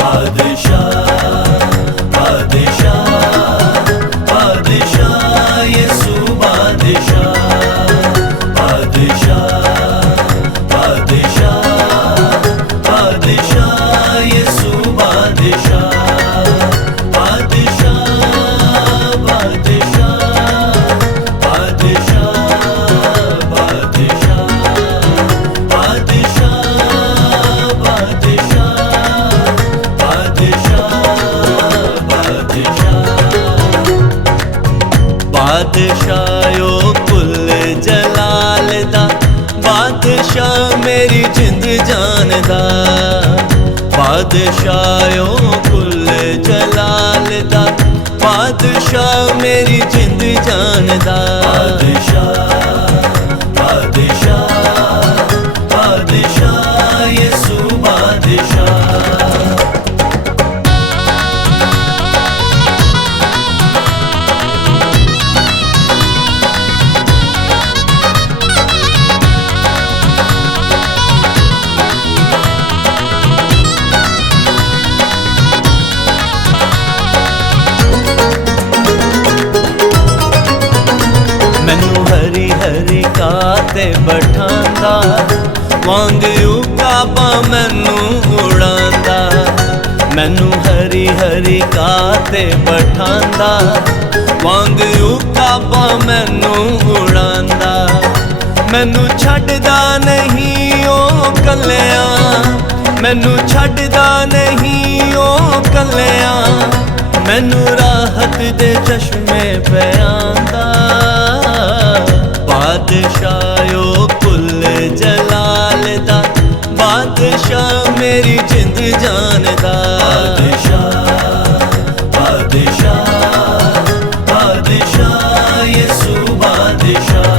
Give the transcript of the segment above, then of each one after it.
बादशाह बादशाह बादशाह यीशु बादशाह बादशाह बादशाह बादशाह यीशु बादशाह बादशाह बादशाह बादशाह बादशाह बादशाह बादशाह कुल जलाल दा बादशाह मेरी जिंद जान दा बादशाह कुल जलाल दा बादशाह मेरी जिंद जान दा बादशाह बादशाह यीशु बादशाह मैनू हरी हरी काते बठांदा वांग उकाबा मैनू उड़ांदा मैनू हरी हरी काते बठांदा वांग उकाबा मैनू उड़ांदा मैनू छड्डदा नहीं ओ कल्लिया मैनू छड्डदा नहीं ओ कल्लिया मैनू राहत दे चश्मे पे आंदा बादशाह कुल जलाल दा बादशाह मेरी जिंद जान दा बादशाह बादशाह यीशु बादशाह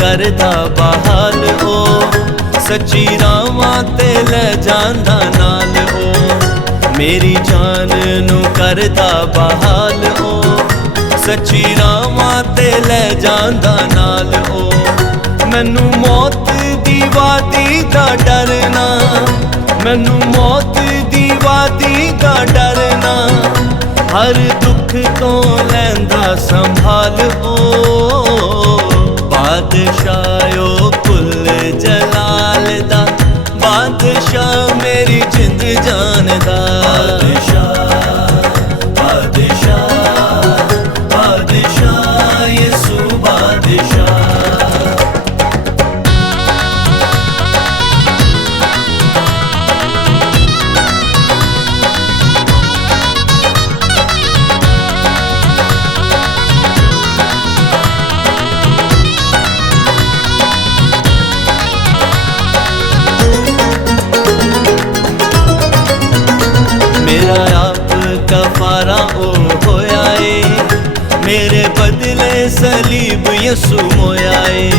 करदा बहाल ओ सच्ची रावां ते ले जांदा नाल ओ मेरी जान नू करदा बहाल ओ सच्ची रावां ते ले जांदा नाल ओ मैनू मौत दी वादी दा डरना मैनू मौत दी वादी दा डरना हर दुख तो लैंदा संभाल ओ बादशाह कुल जलाल दा बादशाह मेरी जिंद जान दा बादशाह बादशाह यीशु बादशाह मेरा आप कफारा ओ होया ए मेरे बदले सलीब यसु मोया ए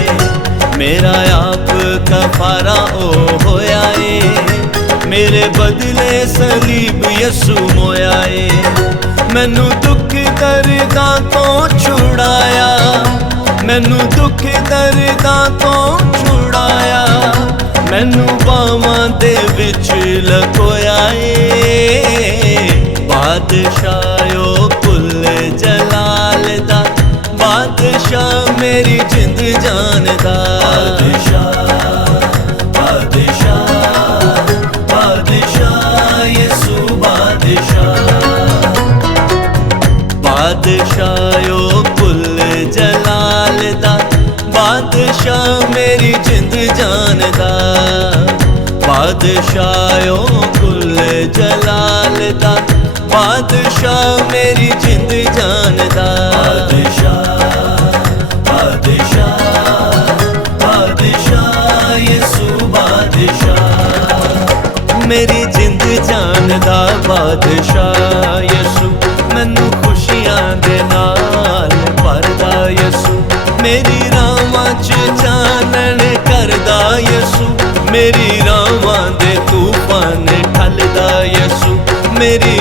मेरा आप कफारा ओ होया ए मेरे बदले सलीब यसु मोया ए मैनू दुख दर्दां तो छुड़ाया मैनू दुख दर्दां तो छुड़ाया मैनू बावां दे विच लकोया ए बादशाह कुल जलाल दा बादशाह मेरी जिंद जान दा बादशाह बादशाह यीशु बादशाह बादशाह कुल जलाल दा बादशाह मेरी जिंद जान दा बादशाह कुल जलाल दा बादशाह मेरी जिंद जान दा बादशाह बादशाह यीशु बादशाह मेरी जिंद जान दा बादशाह यसु मैनू खुशियां दे नाल भरदा यसु मेरी रावां दे तूफान ठलदा यसू मेरी